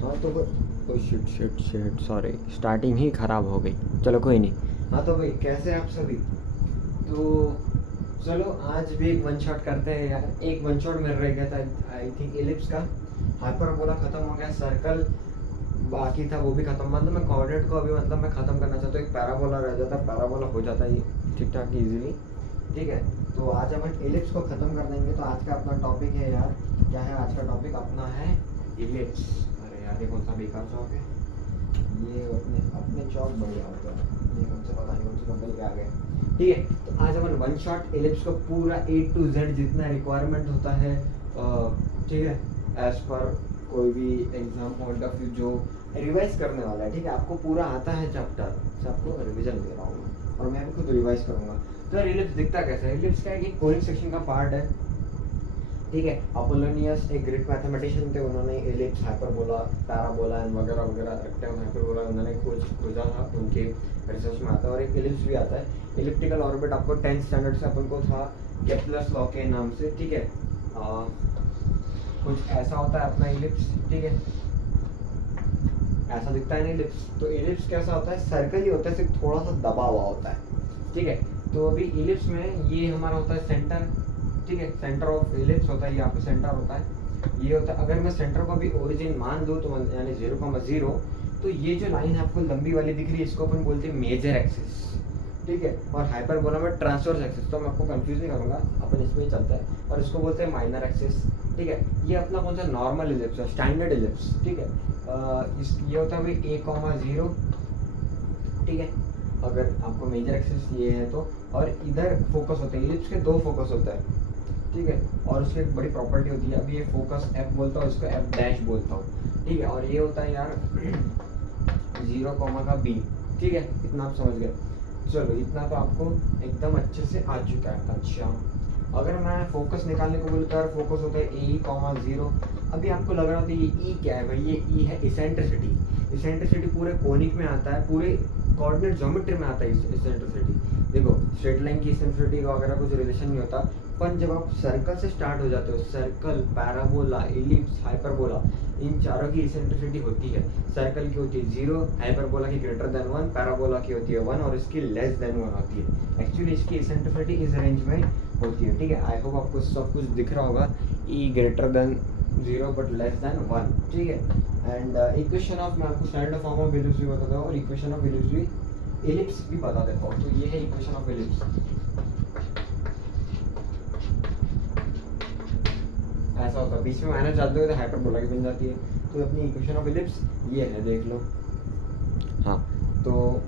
हाँ तो oh shit shit shit sorry, starting ही ख़राब हो गई। चलो कोई नहीं। हाँ तो भाई कैसे हैं आप सभी? तो चलो आज भी एक वन शॉट करते हैं यार। एक वन शॉट मेरा रह गया था आई थिंक एलिप्स का। हाइपरबोला ख़त्म हो गया, सर्कल बाकी था वो भी ख़त्म। मतलब मैं कोऑर्डिनेट को अभी मतलब मैं ख़त्म करना चाहता हूँ। एक पैराबोला रह जाता, पैराबोला हो जाता है ठीक ठाक ईजिली। ठीक है, तो आज अपन एलिप्स को ख़त्म कर देंगे। तो आज का अपना टॉपिक है यार, क्या है आज का टॉपिक? अपना है एलिप्स। अरे यार ये कौन सा बेकार चौक है? ये अपने अपने चौक बढ़िया होता है। ये कौन सा पता नहीं कौन सा कंपनी के आ गए। ठीक है, तो आज अपन वन शॉट एलिप्स को पूरा A to Z जितना रिक्वायरमेंट होता है, ठीक है, एज पर कोई भी एग्जाम पॉइंट ऑफ व्यू जो रिवाइज करने वाला है। ठीक है, आपको पूरा आता है चैप्टर, सबको रिविजन दे रहा हूँ मैं, और मैं भी खुद रिवाइज करूँगा। तो यार एलिप्स दिखता कैसा है? एलिप्स का एक कोडिंग सेक्शन का पार्ट है। ठीक है, अपोलोनियस एक ग्रीक मैथमेटिशियन थे, उन्होंने एलिप्स, हाइपरबोला, पैराबोला एंड वगैरह वगैरह रेक्टेंगल, हाइपरबोला उन्होंने खोजा था, उनके रिसर्च में आता है। और एक एलिप्स भी आता है, एलिप्टिकल ऑर्बिट। आपको 10th स्टैंडर्ड से अपन को था केप्लर्स लॉ के नाम से। ठीक है, कुछ ऐसा होता है अपना एलिप्स। ठीक है, ऐसा दिखता है ना एलिप्स। तो एलिप्स कैसा होता है? सर्कल ही होता है, सिर्फ थोड़ा सा दबा हुआ होता है। ठीक है, तो अभी एलिप्स में ये हमारा होता है सेंटर। ठीक है, सेंटर ऑफ एलिप्स होता है, यहाँ पे सेंटर होता है, ये होता है। अगर मैं सेंटर को भी ओरिजिन मान दूँ तो यानी 0,0, तो ये जो लाइन आपको लंबी वाली दिख रही है इसको अपन बोलते हैं मेजर एक्सिस। ठीक है, और हाइपरबोला में ट्रांसवर्स एक्सिस। तो मैं आपको कंफ्यूज नहीं करूँगा, अपन इसमें ही चलता है। और इसको बोलते हैं माइनर एक्सिस। ठीक है, ये अपना कौन सा नॉर्मल एलिप्स है, स्टैंडर्ड एलिप्स। ठीक है, ये होता है भाई A,0। ठीक है, अगर आपको मेजर एक्सिस ये है तो, और इधर फोकस होता है। एलिप्स के दो फोकस होता है। ठीक है, और उसकी एक बड़ी प्रॉपर्टी होती है। अभी ये फोकस F बोलता हूँ, इसको F डैश बोलता हूँ। ठीक है, और ये होता है यार 0, का B। ठीक है, इतना आप समझ गए। चलो इतना तो आपको एकदम अच्छे से आ चुका है। अच्छा, अगर मैं फोकस निकालने को बोलूँ तो यार फोकस होता है A,0। अभी आपको लग रहा था ये E क्या है भाई? ये E है इसेंट्रिसिटी। इसेंट्रिसिटी पूरे कोनिक में आता है, पूरे कोऑर्डिनेट ज्योमेट्री में आता है इसेंट्रिसिटी। देखो स्ट्रेट लाइन की इसेंट्रिसिटी का वगैरह कुछ रिलेशन नहीं होता, पर जब आप सर्कल से स्टार्ट हो जाते हो, सर्कल, पैराबोला, एलिप्स, हाइपरबोला, इन चारों की इसेंट्रिसिटी होती है। सर्कल की होती है 0, हाइपरबोला की ग्रेटर देन 1, पैराबोला की होती है 1 और इसकी लेस देन 1 होती है। एक्चुअली इसकी इसेंट्रिसिटी इस रेंज में होती है। ठीक है, आई होप आपको सब कुछ दिख रहा होगा। E greater than 0 but less than 1। ठीक है, एंड इक्वेशन ऑफ, मैं आपको स्टैंडर्ड फॉर्म ऑफ एलिप्स भी बताता हूँ और इक्वेशन ऑफ एलिप्स भी बता देता हूँ। तो ये है इक्वेशन ऑफ एलिप्स। ऐसा होता है, बीच में माइनस डालते हुए तो हाइपरबोला की बन जाती है। तो अपनी इक्वेशन ऑफ एलिप्स ये है, देख लो। हाँ, तो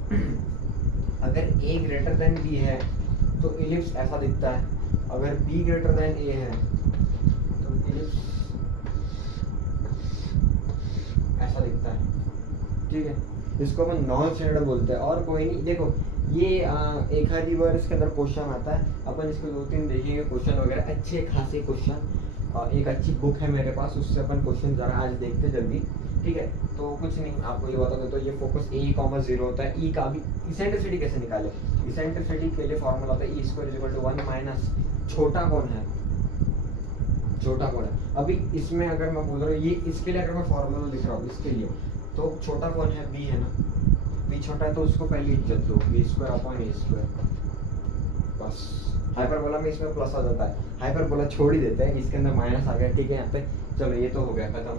अगर A ग्रेटर देन B है तो एलिप्स ऐसा दिखता है। अगर B ग्रेटर देन A है तो एलिप्स ऐसा दिखता है। ठीक है, इसको अपन नॉन स्टैंडर्ड बोलते हैं और कोई नहीं। देखो ये एक आधी बार इसके अंदर क्वेश्चन आता है, अपन इसको 2-3 देखेंगे क्वेश्चन वगैरह, अच्छे खासे क्वेश्चन। एक अच्छी बुक है मेरे पास, उससे अपन क्वेश्चन जरा आज देखते जल्दी। ठीक है, तो कुछ नहीं, आपको ये बता दो। तो ये फोकस A,0 होता है। E का भी इसेंट्रिसिटी कैसे निकाले? इसेंट्रिसिटी के लिए फॉर्मूला होता है E² 1 माइनस छोटा कौन है, छोटा कौन है। अभी इसमें अगर मैं बोल रहा हूँ ये, इसके लिए अगर मैं फॉर्मूला लिख रहा हूँ इसके लिए, तो छोटा कौन है? B है ना। B छोटा है तो उसको पहले इज्जत दो, B²/A²। बस हाइपरबोला में इसमें प्लस आ जाता है, हाइपरबोला छोड़ ही देते हैं, इसके अंदर माइनस आ गया। ठीक है, यहाँ पे चलो ये तो हो गया खत्म।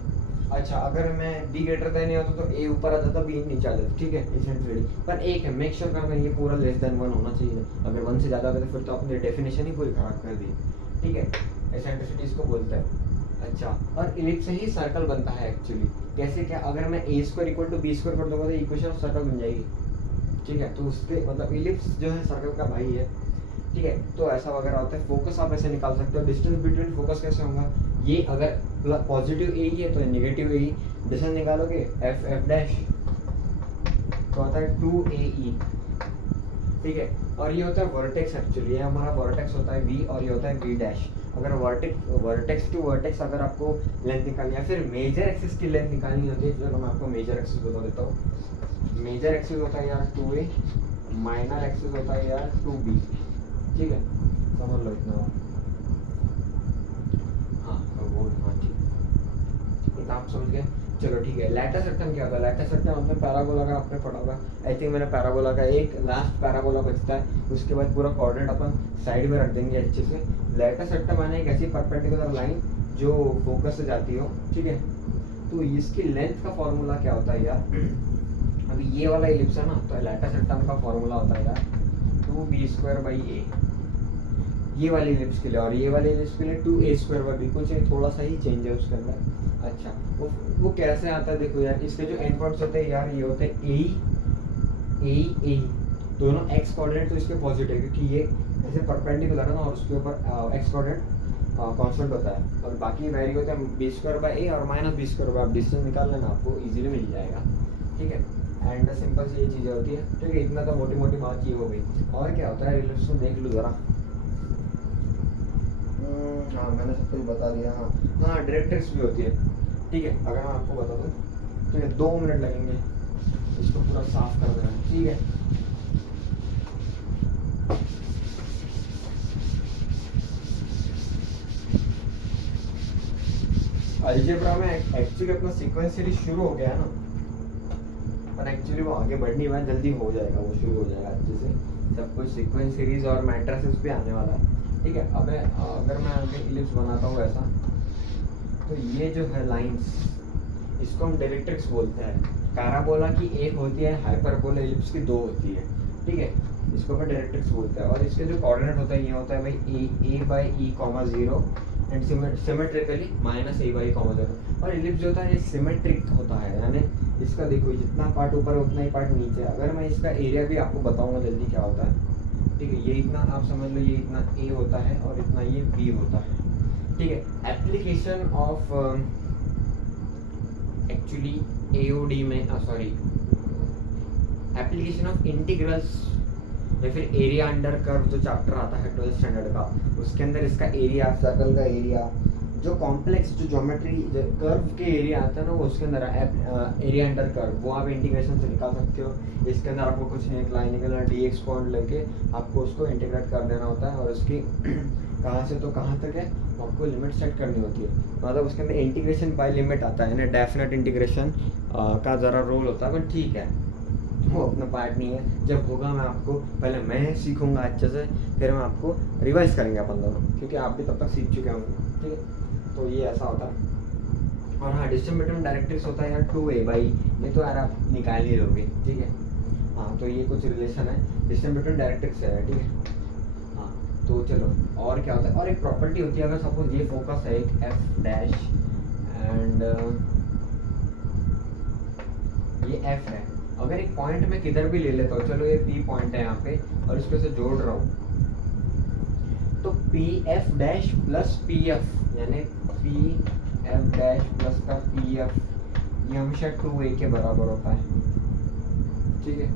अच्छा, अगर मैं B ग्रेटर देन A होता तो A ऊपर आ जाता, B नीचे आ जाता। ठीक है, इसेंट्रिसिटी पर एक है, मेक श्योर करना ये पूरा लेस देन 1 होना चाहिए। अगर 1 से ज़्यादा होगा तो फिर तो आपने डेफिनेशन ही पूरी खराब कर दी। ठीक है, इसेंट्रिसिटी इसको बोलते हैं। अच्छा, और एलिप्स से ही सर्कल बनता है एक्चुअली। कैसे क्या? अगर मैं A² = B² कर दूंगा तो इक्वेशन ऑफ सर्कल बन जाएगी। ठीक है, तो उसके मतलब एलिप्स जो है सर्कल का भाई है। ठीक है, तो ऐसा वगैरह होता है। फोकस आप ऐसे निकाल सकते हो। डिस्टेंस बिटवीन फोकस कैसे होगा? ये अगर पॉजिटिव A ही है तो नेगेटिव A ही। डिस्टेंस निकालोगे F डैश तो आता है 2AE। ठीक है, और ये होता है वर्टेक्स। एक्चुअली ये हमारा वर्टेक्स होता है V और ये होता है V डैश। अगर वर्टेक्स टू वर्टेक्स अगर आपको लेंथ निकालनी है, फिर मेजर एक्सिस की लेंथ निकालनी होती है, तो मैं आपको मेजर एक्सिस बता देता हूँ। मेजर एक्सिस होता है यार 2A, माइनर एक्सिस होता है यार 2B। ठीक है, समझ लो इतना। हाँ वो, हाँ ठीक, इतना आप समझ गए। चलो ठीक है, लैटिस रेक्टम क्या होता है? लैटिस रेक्टम मतलब पैराबोला का आपने पढ़ा होगा, आई थिंक मैंने पैराबोला का एक लास्ट पैराबोला बचता है, उसके बाद पूरा कोऑर्डिनेट अपन साइड में रख देंगे अच्छे से। लैटिस रेक्टम माने एक ऐसी परपेंडिकुलर लाइन जो फोकस से जाती हो, ठीक है। तो इसकी लेंथ का फॉर्मूला क्या होता है यार? अभी ये वाला इलिप्स है ना, तो लैटिस रेक्टम का फॉर्मूला होता है यार 2b²/a, ये वाली इलिप्स के लिए, और ये वाली इलिप्स के लिए 2a²/b, कुछ नहीं, थोड़ा सा ही चेंज है उसके अंदर। अच्छा, वो कैसे आता है देखो यार, इसके जो एंड पॉइंट्स होते हैं यार, ये होते हैं ए दोनों एक्स कोऑर्डिनेट तो इसके पॉजिटिव, क्योंकि ये ऐसे परपेंडिकुलर है ना, और उसके ऊपर एक्स कोऑर्डिनेट कांस्टेंट होता है, और बाकी वैल्यू होता है b²/a और -b², आप डिस्टेंस निकाल लेना, आपको इजीली मिल जाएगा, ठीक है। एंड सिंपल सी ये चीज़ें होती है, ठीक है। इतना तो मोटी मोटी बात ये हो गई। और क्या होता है इलिप्स में, देख लो ज़रा। हाँ, मैंने सब कुछ बता दिया। हाँ, डायरेक्ट्रिक्स भी होती है, ठीक है। अगर मैं आपको बता दूँ, ठीक है, 2 मिनट लगेंगे इसको पूरा साफ कर देना, ठीक है। अलजेब्रा में एक्चुअली अपना सीक्वेंस सीरीज शुरू हो गया है ना, पर एक्चुअली वो आगे बढ़ नहीं हुआ है, जल्दी हो जाएगा, वो शुरू हो जाएगा अच्छे से सब कुछ। सीक्वेंस सीरीज और मैट्रिसेस भी आने वाला है, ठीक है। अब अगर मैं आगे इलिप्स बनाता हूँ ऐसा, तो ये जो है लाइंस, इसको हम डायरेक्ट्रिक्स बोलते हैं। पैराबोला की एक होती है, हाइपरबोला इलिप्स की 2 होती है, ठीक है। इसको अपन डायरेक्ट्रिक्स बोलते हैं, और इसके जो कोऑर्डिनेट होता है, ये होता है भाई a/e,0 एंड सिमेट्रिकली -a/e,0। और इलिप्स जो होता है ये सिमेट्रिक होता है, यानी इसका देखो जितना पार्ट ऊपर है उतना ही पार्ट नीचे है। अगर मैं इसका एरिया भी आपको बताऊंगा जल्दी क्या होता है, ठीक है। ये इतना आप समझ लो, ये इतना a होता है और इतना ये b होता है, ठीक है। एप्लीकेशन ऑफ एक्चुअली AOD में एप्लीकेशन ऑफ इंटीग्रल्स या फिर एरिया अंडर कर्व जो चैप्टर आता है 12th स्टैंडर्ड का, उसके अंदर इसका एरिया, सर्कल का एरिया, जो कॉम्प्लेक्स जो ज्योमेट्री कर्व के एरिया आता है ना, वो उसके अंदर एरिया अंडर कर्व, वो आप इंटीग्रेशन से निकाल सकते हो। इसके अंदर आपको कुछ नहीं, एक लाइन निकलना, dx पॉइंट लेके आपको उसको इंटीग्रेट कर देना होता है, और उसकी कहाँ से तो कहाँ तक है आपको लिमिट सेट करनी होती है। मतलब उसके अंदर इंटीग्रेशन बाय लिमिट आता है, यानी डेफिनेट इंटीग्रेशन का ज़रा रोल होता है, बट ठीक है, वो अपना पार्ट नहीं है। जब होगा मैं आपको, पहले मैं सीखूंगा अच्छे से, फिर मैं आपको रिवाइज करेंगे अपन दोनों, क्योंकि आप भी तब तक सीख चुके होंगे, ठीक है। तो ये ऐसा होता है। और हाँ, डिस्टेंस बिटवीन डायरेक्ट्रिक्स होता है यार 2a/, ये तो यार आप निकाल ही लोगे, ठीक है। हाँ, तो ये कुछ रिलेशन है डिस्टेंस बिटवीन डायरेक्ट्रिक्स है, ठीक है। हाँ, तो चलो, और क्या होता है, और एक प्रॉपर्टी होती है, अगर सपोज ये फोकस है एक f' एंड ये f है, अगर एक पॉइंट में किधर भी ले लेता हूँ, चलो ये P पॉइंट है यहाँ पे, और इसको से जोड़ रहा हूँ, तो PF' प्लस PF, यानी PF' प्लस का PF, ये हमेशा 2a के बराबर होता है, ठीक है।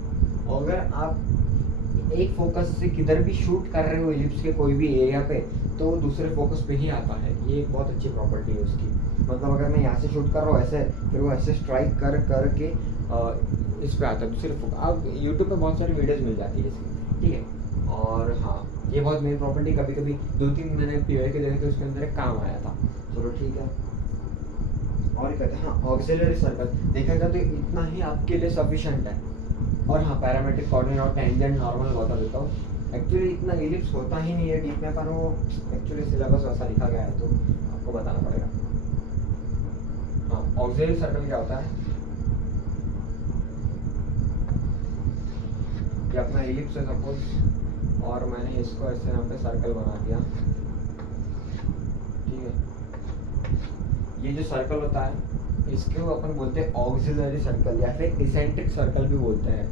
अगर आप एक फोकस से किधर भी शूट कर रहे हो इलिप्स के कोई भी एरिया पे, तो वो दूसरे फोकस पे ही आता है। ये एक बहुत अच्छी प्रॉपर्टी है उसकी। मतलब अगर मैं यहाँ से शूट कर रहा हूँ ऐसे, फिर वो ऐसे स्ट्राइक कर के इस पे आता है दूसरे फोकस। आप यूट्यूब पे बहुत सारी वीडियोस मिल जाती है इसकी, ठीक है। और हाँ, ये बहुत मेन प्रॉपर्टी, कभी कभी 2-3 मैंने पीरियड के देखे थे, उसके अंदर एक काम आया था। चलो ठीक है। और कहते हैं हाँ, ऑक्सिलरी सर्कल देखा जाए तो इतना ही आपके लिए सफिशिएंट है। और हाँ, पैरामेट्रिक कोऑर्डिनेट और टेंजेंट नॉर्मल बता देता हूँ। एक्चुअली इतना इलिप्स होता ही नहीं है डीप में, पर वो एक्चुअली सिलेबस वैसा लिखा गया है, तो आपको बताना पड़ेगा। हाँ, ऑक्सिलरी सर्कल क्या होता है, ये अपना इलिप्स है सपोज, और मैंने इसको ऐसे यहाँ पे सर्कल बना दिया, ठीक है। ये जो सर्कल होता है इसको अपन बोलते हैं ऑक्सिलरी सर्कल, या फिर इसेंट्रिक सर्कल भी बोलते हैं।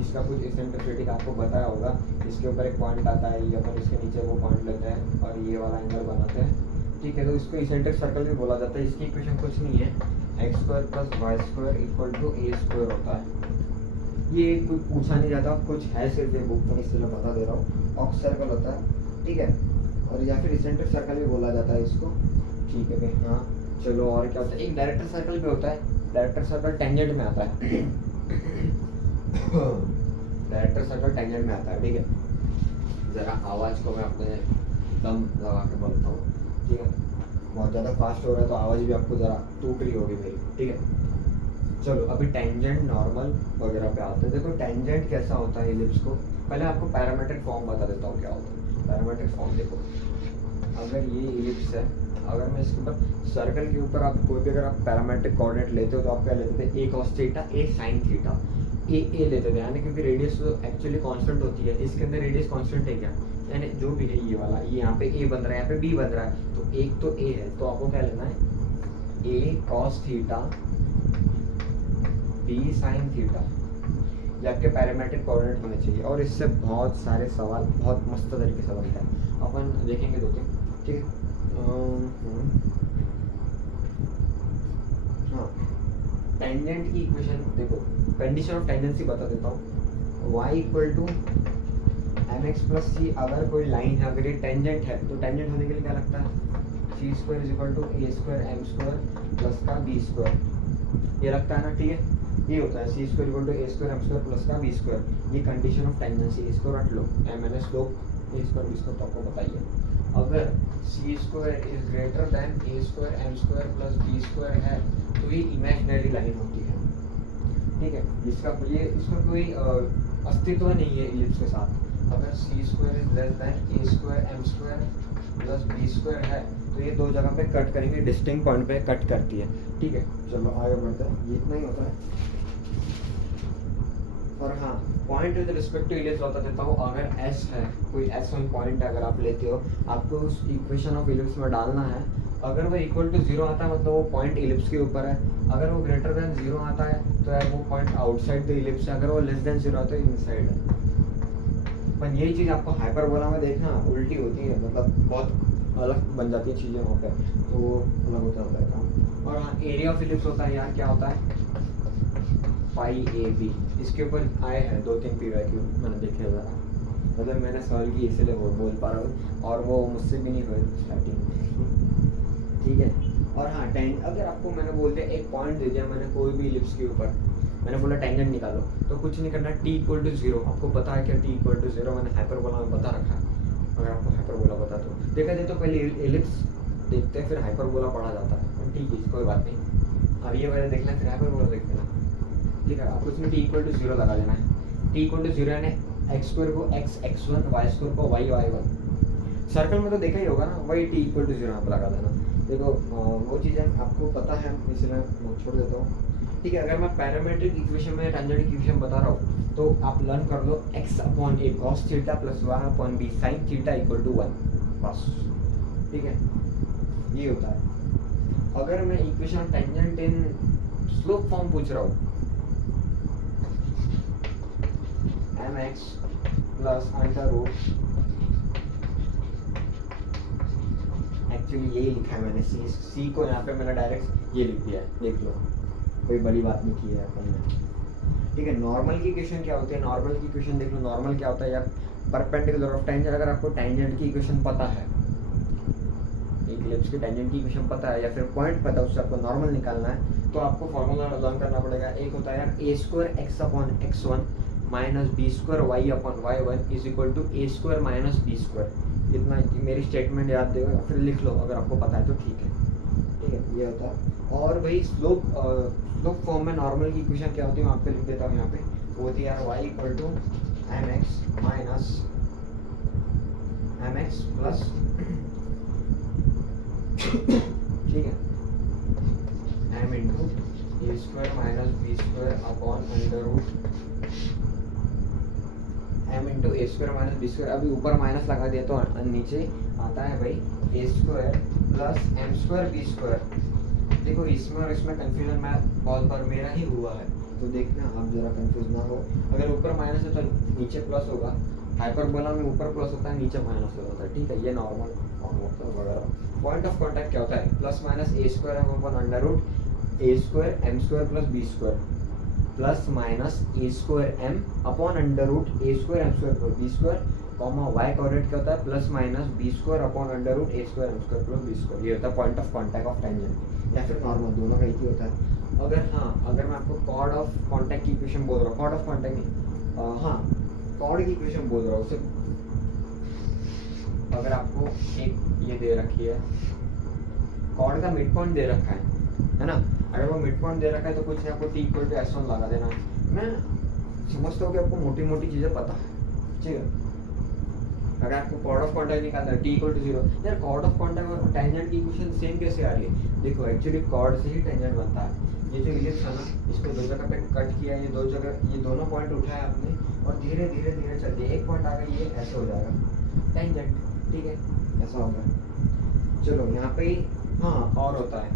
इसका कुछ इसेंट्रिसिटी आपको बताया होगा, इसके ऊपर एक पॉइंट आता है, ये अपन इसके नीचे वो पॉइंट लेते हैं और ये वाला एंगल बनाते हैं, ठीक है। तो इसको इसेंट्रिक सर्कल भी बोला जाता है। इसकी इक्वेशन कुछ नहीं है, x² + y² = a² होता है। ये कोई पूछा नहीं जाता, कुछ है सिर्फ ये बुक में, इसलिए बता दे रहा हूँ। ऑक्स सर्कल होता है, ठीक है, और या फिर इसेंट्रिक सर्कल भी बोला जाता है इसको, ठीक है भाई। हाँ चलो, और क्या होता है, एक डायरेक्टर सर्कल भी होता है। डायरेक्टर सर्कल टेंजेंट में आता है डायरेक्टर सर्कल टेंजेंट में आता है, ठीक है। ज़रा आवाज़ को मैं अपने दम लगा के बोलता हूँ, ठीक है। बहुत ज़्यादा फास्ट हो रहा है तो आवाज़ भी आपको ज़रा टूट रही होगी मेरी, ठीक है। चलो अभी टेंजेंट नॉर्मल वगैरह पे आते हैं। देखो टेंजेंट कैसा होता है इलिप्स को, पहले आपको पैरामेट्रिक फॉर्म बता देता हूँ क्या होता है। पैरामेट्रिक फॉर्म देखो, अगर ये इलिप्स है, अगर मैं इसके ऊपर सर्कल के ऊपर आप कोई भी अगर आप पैरामेट्रिक कोऑर्डिनेट लेते हो तो आप क्या लेते थे, ए कॉस थीटा ए साइन थीटा, ए लेते थे, यानी क्योंकि रेडियस तो एक्चुअली कांस्टेंट होती है, इसके अंदर रेडियस कांस्टेंट है क्या, यानी जो भी है ये वाला, ये यहाँ पे ए बन रहा है, यहाँ पे बी बन रहा है, तो एक तो ए है, तो आपको क्या लेना है, a cos theta b sine theta, ये आपके पैरामेट्रिक कोऑर्डिनेट होने चाहिए। और इससे बहुत सारे सवाल बहुत मस्त तरीके से बनता है, अपन देखेंगे दो तीन, ठीक है। हाँ, टेंजेंट की इक्वेशन देखो, कंडीशन ऑफ टेंजेंसी बता देता हूँ, y equal to m x plus c, अगर कोई लाइन है, अगर ये टेंजेंट है तो टेंजेंट होने के लिए क्या लगता है, c square is equal to a square m square plus का बी स्क्वायर, ये लगता है ना, ठीक है। ये होता है c square equal to a square m square plus का बी स्क्वायर, ये कंडीशन ऑफ टेंजेंसी, इसको रट लो, एम एन एस लो, ए स्क्वायर बी स्क्वायर, तो आपको बताइए अगर c square is greater than a square m square plus b square है तो ये इमेजिनरी लाइन होती है, ठीक है, जिसका ये इसका कोई अस्तित्व नहीं है इलिप्स के साथ। अगर c square is less than a square m square plus b square है तो ये दो जगह पे कट करेंगे, डिस्टिंक्ट पॉइंट पे कट करती है, ठीक है। चलो आगे बढ़ते हैं, ये इतना ही होता है। और हाँ, point with respect to ellipse बता देता हूँ, अगर एस है, कोई S1 पॉइंट अगर आप लेते हो, आपको उस इक्वेशन ऑफ इलिप्स में डालना है, अगर वो इक्वल टू 0 आता है मतलब वो पॉइंट इलिप्स के ऊपर है, अगर वो ग्रेटर देन 0 आता है तो यार वो पॉइंट आउटसाइड द इलिप्स है, अगर वो लेस देन 0 आता है इनसाइड है। पर यही चीज़ आपको हाइपरबोला में देखना उल्टी होती है, मतलब बहुत अलग बन जाती है चीज़ें वहाँ पे, तो वो अलग होता है काम। और हाँ, एरिया ऑफ इलिप्स होता है यार, क्या होता है, पाई ए बी, इसके ऊपर आए हैं 2-3 PYQ मैंने देखे ज़रा, मतलब मैंने सॉल्व की इसलिए वो बोल पा रहा हूँ, और वो मुझसे भी नहीं हुए स्टार्टिंग में, ठीक है। और हाँ, अगर आपको मैंने बोल दिया एक पॉइंट दे दिया मैंने कोई भी इलिप्स के ऊपर, मैंने बोला टेंजेंट निकालो, तो कुछ नहीं करना, t इक्वल टू 0, आपको पता है क्या t इक्वल टू 0, मैंने हाइपरबोला में बता रखा है, अगर आपको हाइपरबोला बता तो देखा जाए तो पहले इलिप्स देखते हैं फिर हाइपरबोला पढ़ा जाता है, ठीक है, कोई बात नहीं। अब ये पहले देखना फिर हाइपरबोला देख लेना, ठीक है। आपको इसमें t इक्वल टू 0 लगा देना है, t इक्वल टू 0 यानी एक्स स्क्वायर को x x1, y स्क्वायर को y y1, सर्कल में तो देखा ही होगा ना, वही t इक्वल टू 0 यहाँ पर लगा देना। देखो वो चीज़ें आपको पता है, इसलिए मैं छोड़ देता हूँ, ठीक है। अगर मैं पैरामेट्रिक इक्वेशन में टेंजेंट इक्वेशन बता रहा हूँ तो आप लर्न कर लो x upon a cos theta plus y upon b sine theta equal to 1, बस, ठीक है, ये होता है। अगर मैं equation tangent in slope form पूछ रहा हूँ, mx plus under root, actually यही लिखा है मैंने, सी को यहाँ पे मैंने डायरेक्ट ये लिख दिया है, देख लो, कोई बड़ी बात नहीं की है अपन ने, ठीक है। नॉर्मल की इक्वेशन क्या होती है, नॉर्मल की इक्वेशन देख लो, नॉर्मल क्या होता है यार, परपेंडिकुलर ऑफ टेंजेंट, अगर आपको टेंजेंट की इक्वेशन पता है, एक इलिप्स की टेंजेंट की इक्वेशन पता है या फिर पॉइंट पता है, उससे आपको नॉर्मल निकालना है, तो आपको फॉर्मूला लर्न करना पड़ेगा। एक होता है यार a square x upon x1 minus b square y upon y1 is equal to a square minus b square, इतना मेरी स्टेटमेंट याद देगा या फिर लिख लो अगर आपको पता है तो, ठीक है, ठीक है, ये होता है। और वही स्लोप फॉर्म में नॉर्मल की इक्वेशन क्या होती है, वहाँ पे लिख देता हूँ, यहाँ पे वो होती है यार y equal to m x minus m x plus, ठीक है, m into a square minus b square upon under root m into a square minus b square, अभी ऊपर माइनस लगा दिया तो नीचे आता है भाई a square plus m square b square. देखो इसमें और इसमें कंफ्यूजन मैं बहुत बार मेरा ही हुआ है, तो देखना आप जरा कंफ्यूज ना हो, अगर ऊपर माइनस है तो नीचे प्लस होगा, हाइपरबोला में ऊपर प्लस होता है नीचे माइनस होता है, ठीक है, ये नॉर्मल वगैरह। पॉइंट ऑफ कॉन्टैक्ट क्या होता है, plus minus a square upon under root a square m square plus b square plus minus a square m upon under root a square m square plus b square, comma y coordinate क्या होता है, plus minus b square upon under root a square m square plus b square, ये होता है point of contact of tangent, या फिर normal, दोनों का एक ही होता है। अगर हाँ, अगर मैं आपको कॉर्ड ऑफ कॉन्टैक्ट की इक्वेशन बोल रहा हूँ, कॉर्ड ऑफ कॉन्टैक्ट नहीं, हाँ कॉर्ड की इक्वेशन बोल रहा हूँ, सिर्फ अगर आपको एक ये दे रखी है कॉर्ड का मिड पॉइंट दे रखा है ना, अगर वो मिड पॉइंट दे रखा है तो कुछ आपको t इक्वल टू s1 लगा देना। मैं समझता हूँ कि आपको मोटी मोटी चीज़ें पता है, ठीक है। अगर आपको कॉर्ड ऑफ कॉन्टैक्ट निकालना है t इक्वल टू 0, यार कॉर्ड ऑफ कॉन्टैक्ट और टेंजेंट की इक्वेशन सेम कैसे आ रही है? देखो एक्चुअली कॉर्ड से ही टेंजेंट बनता है। ये जो इलिप्स है ना, इसको दो जगह पे कट किया, ये दो जगह, ये दोनों पॉइंट उठाया आपने और धीरे धीरे धीरे चल दिया, एक पॉइंट आ गया, ये ऐसे हो जाएगा टेंजेंट, ठीक है, ऐसा होगा। चलो यहाँ पे हाँ और होता है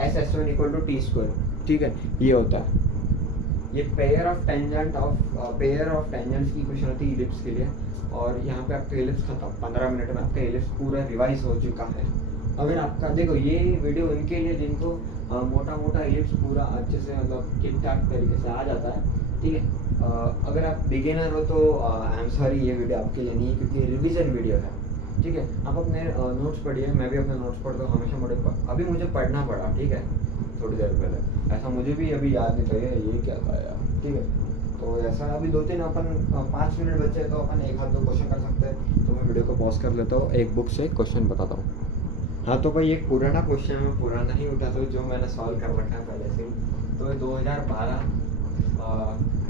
s s one equal to t square, ठीक है, ये होता है। ये पेयर ऑफ टेंजेंट की इक्वेशन होती है इलिप्स के लिए। और यहाँ पे आपका इलिप्स खत्म, 15 मिनट में आपका इलिप्स पूरा रिवाइज हो चुका है। अगर आपका देखो ये वीडियो उनके लिए जिनको मोटा मोटा इलिप्स पूरा अच्छे से मतलब ठीक ठाक तरीके से आ जाता है, ठीक है। अगर आप बिगिनर हो तो आई एम सॉरी, ये वीडियो आपके लिए नहीं है क्योंकि रिवीजन वीडियो है, ठीक है। आप अपने नोट्स पढ़िए, मैं भी अपने नोट्स पढ़ता हूँ हमेशा, मोटे अभी मुझे पढ़ना पड़ा, ठीक है, थोड़ी देर पहले, ऐसा मुझे भी अभी याद नहीं था ये क्या था यार, ठीक है। तो ऐसा अभी 2-3 अपन 5 मिनट बचे तो अपन एक हाथ 2 क्वेश्चन कर सकते हैं। तो मैं वीडियो को पॉज कर लेता हूँ, एक बुक से क्वेश्चन बताता हूँ। हाँ तो भाई एक पुराना क्वेश्चन है, मैं पुराना ही उठाता हूँ जो मैंने सॉल्व कर रखा है पहले से ही। तो 2012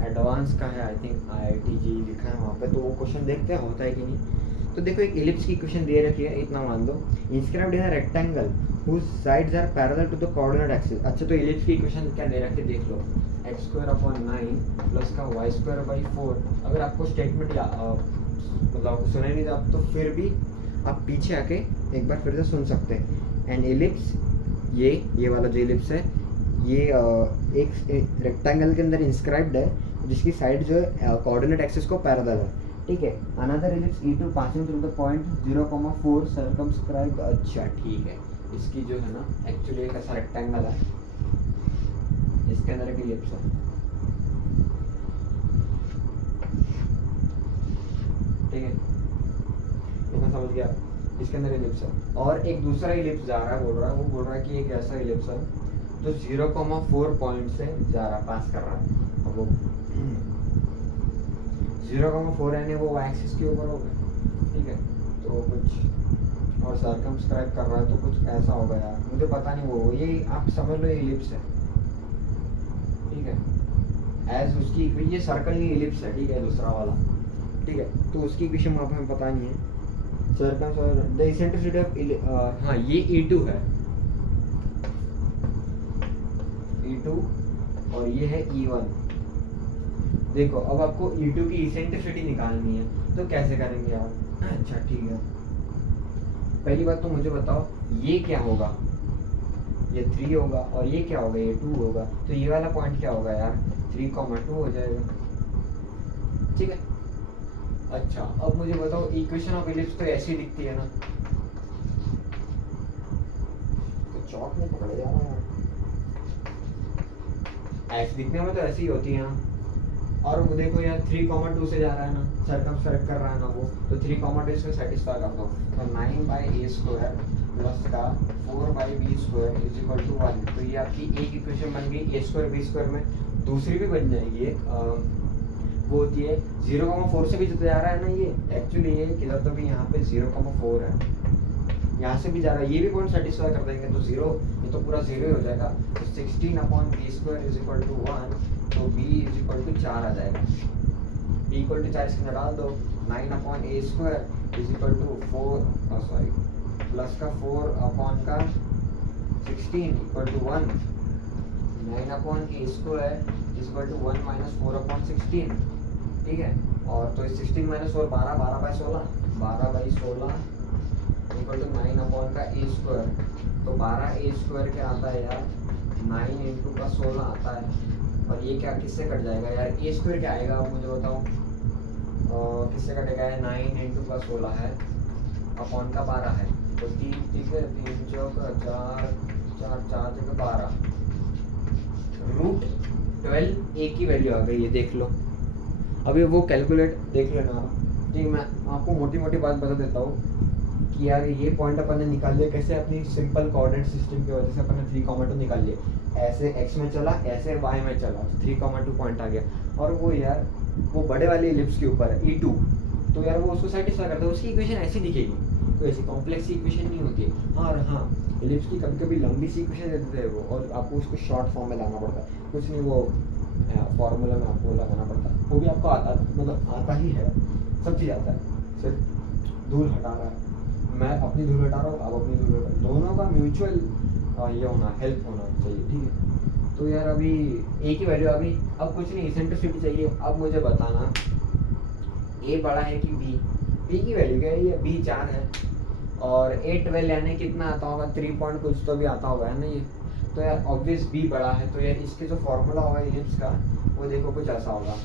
एडवांस का है, आई थिंक IIT लिखा है वहाँ पे। तो वो क्वेश्चन देखते हैं होता है कि नहीं। तो देखो एक इलिप्स की इक्वेशन दे रखी है, इतना मान लो, inscribed in a rectangle whose sides are parallel to the coordinate axis। अच्छा तो इलिप्स की इक्वेशन क्या दे रखी है देख लो, x²/9 प्लस का y²/4। अगर आपको स्टेटमेंट मतलब सुने नहीं आप तो फिर भी आप पीछे आके एक बार फिर से सुन सकते हैं। एंड इलिप्स ये वाला जो इलिप्स है ये एक रेक्टेंगल के अंदर इंस्क्राइब्ड है जिसकी साइड जो है कोऑर्डिनेट एक्सिस को पैरेलल है, ठीक है। Another ellipse E2 passing through the point 0,4 circumscribe. अच्छा ठीक है, इसकी जो है ना एक्चुअली एक ऐसा रेक्टेंगल है, इसके अंदर एक इलिप्स है, ठीक है, ये मैं समझ गया। इसके अंदर इलिप्स है और एक दूसरा इलिप्स जा रहा है, वो बोल रहा है कि एक ऐसा इलिप्स है जो 0,4 पॉइंट से जा रहा पास कर रहा है। अब वो 0,4 यानी वो एक्सिस के ऊपर होगा, ठीक है। तो कुछ और सर्कमस्क्राइब कर रहा है तो कुछ ऐसा होगा यार, मुझे पता नहीं वो ये आप समझ लो ये इलिप्स है, ठीक है। एज उसकी ये सर्कल नहीं इलिप्स है, ठीक है, दूसरा वाला, ठीक है। तो उसकी इक्वेशन वहाँ पे हमें पता नहीं है। द इसेंट्रिसिटी ऑफ हाँ ये E2 है, E2 और ये है E1। देखो अब आपको E2 की इसेंट्रिसिटी निकालनी है तो कैसे करेंगे आप? अच्छा ठीक है, पहली बात तो मुझे बताओ ये क्या होगा, ये 3 होगा और ये क्या होगा, ये 2 होगा। तो ये वाला पॉइंट क्या होगा यार, 3,2 हो जाएगा, ठीक है। अच्छा अब मुझे बताओ इक्वेशन ऑफ इलिप्स तो ऐसी दिखती है ना, तो चौक में पकड़े जा रहा है, ऐसे दिखने में तो ऐसी ही होती है ना। और वो देखो यार 3,2 से जा रहा है ना, सर्कमस्क्राइब कर रहा है ना वो, तो 3,2 इसको सेटिस्फाई कर दो। तो 9/a² प्लस का 4/b² इज इक्वल टू 1। तो ये आपकी एक इक्वेशन बन गई, a² b² में दूसरी भी बन जाएगी एक, वो होती है 0,4 से भी जो जा रहा है ना, ये एक्चुअली ये किधर तो भी यहाँ पे 0,4 है, यहाँ से भी जा रहा है, ये भी पॉइंट सेटिस्फाई कर देंगे तो 0, ये तो पूरा 0 ही हो जाएगा। तो 16/b² इज इक्वल टू 1, तो b इज इक्वल टू 4 आ जाएगा। b इक्वल टू 4 इसके अंदर डाल दो, 9/a² is equal to 4 plus का 4/16 equal to 1, 9/a² is equal to 1 - 4/16, ठीक है। और तो 16 - 4 12/16, 12/16 इक्वल टू 9/a²। तो 12a² क्या आता है यार, 9 × का 16 आता है। और ये क्या किससे कट जाएगा यार, a² क्या आएगा आप मुझे बताओ, किससे कटेगा, 9 × का 16 है अपॉन का 12 है, तो 3 ठीक है, 3 चौक 4 4 4 जगह 12, √12 a की वैल्यू आ गई है, देख लो। अभी वो कैलकुलेट देख लेना, ठीक। मैं आपको मोटी मोटी बात बता देता हूँ कि यार ये पॉइंट अपन ने निकाल लिया कैसे, अपनी सिंपल कोऑर्डिनेट सिस्टम की वजह से अपन ने 3,2 निकाल लिया। ऐसे x में चला, ऐसे y में चला, 3,2 पॉइंट आ गया। और वो यार वो बड़े वाले इलिप्स के ऊपर है E2, तो यार वो उसको सेटिस्फाई करता है, उसकी इक्वेशन ऐसी दिखेगी। कोई ऐसी कॉम्प्लेक्स इक्वेशन नहीं होती है। हाँ और हाँ, एलिप्स की कभी कभी लंबी सी इक्वेशन देते थे वो, और आपको उसको शॉर्ट फॉर्म में लाना पड़ता है, कुछ नहीं वो फॉर्मूला में आपको लगाना पड़ता है, वो भी आपको आता, मतलब आता ही है, सब चीज़ आता है। सिर्फ धूल हटा रहा है, मैं अपनी धूल हटा रहा हूँ, आप अपनी धूल हटा, दोनों का म्यूचुअल ये होना, हेल्प होना चाहिए, ठीक है। तो यार अभी ए की वैल्यू आ गई, अब कुछ नहीं, इसेंट्रिसिटी चाहिए। अब मुझे बताना ए बड़ा है कि बी, बी की वैल्यू क्या है, ये बी 4 है, और ए 12 यानी कितना आता होगा, 3 पॉइंट कुछ तो भी आता होगा, है ना ये। तो यार ऑब्वियस बी बड़ा है, तो यार इसके जो फॉर्मूला होगा इलिप्स का, वो देखो कुछ ऐसा होगा,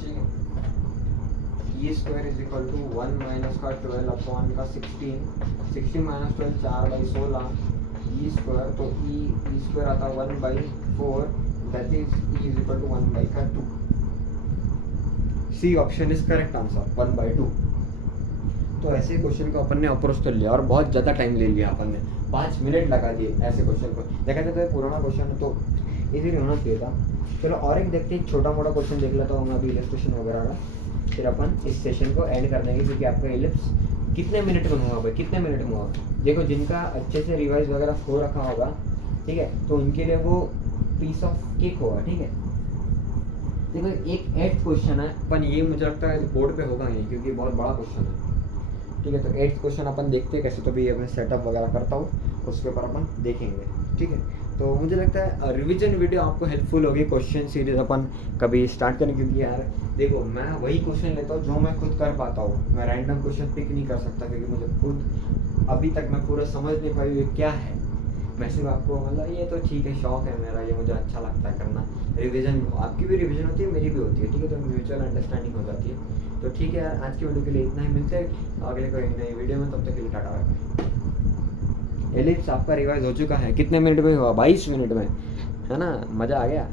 ठीक है। E square is equal to 1 minus का 12 अपॉन का 16, 16 माइनस 12 4/16 ई स्क्वायर, तो ई स्क्वायर आता 1/4, that is e is equal to 1/2। C option is correct answer, 1/2। तो ऐसे क्वेश्चन को अपन ने अप्रोच कर लिया और बहुत ज़्यादा टाइम ले लिया अपन ने, 5 मिनट लगा दिए ऐसे क्वेश्चन को। देखा जाए तो पुराना क्वेश्चन है तो इजीली होना चाहिए था। चलो और एक देखते हैं, छोटा मोटा क्वेश्चन देख लेता हूँ मैं अभी इलस्ट्रेशन वगैरह का, फिर अपन इस सेशन को एंड कर देंगे, क्योंकि आपका इलिप्स कितने मिनट में हुआ भाई, कितने मिनट में हुआ। देखो जिनका अच्छे से रिवाइज वगैरह हो रखा होगा, ठीक है, तो उनके लिए वो पीस ऑफ केक होगा, ठीक है। देखो एक 8th क्वेश्चन है, अपन ये मुझे लगता है बोर्ड पे होगा ही, क्योंकि बहुत बड़ा क्वेश्चन है, ठीक है। तो 8th क्वेश्चन अपन देखते हैं कैसे, तो भी मैं सेटअप वगैरह करता हूँ, उसके ऊपर अपन देखेंगे, ठीक है। तो मुझे लगता है रिवीजन वीडियो आपको हेल्पफुल होगी, क्वेश्चन सीरीज अपन कभी स्टार्ट करें, क्योंकि यार देखो मैं वही क्वेश्चन लेता हूँ जो मैं खुद कर पाता हूँ, मैं रैंडम क्वेश्चन पिक नहीं कर सकता, क्योंकि मुझे खुद अभी तक मैं पूरा समझ नहीं पाई ये क्या है। मैं सिर्फ आपको मतलब ये तो ठीक है, शौक है मेरा, ये मुझे अच्छा लगता है करना, रिवीजन आपकी भी रिवीजन होती है, मेरी भी होती है, ठीक है। तो म्यूचुअल अंडरस्टैंडिंग हो जाती है। तो ठीक है यार, आज की वीडियो के लिए इतना ही, मिलते हैं अगले कोई नई वीडियो में, तब तक के लिए टाटा। एलिप्स आपका रिवाइज हो चुका है, कितने मिनट में हुआ, 22 मिनट में, है ना, मज़ा आ गया।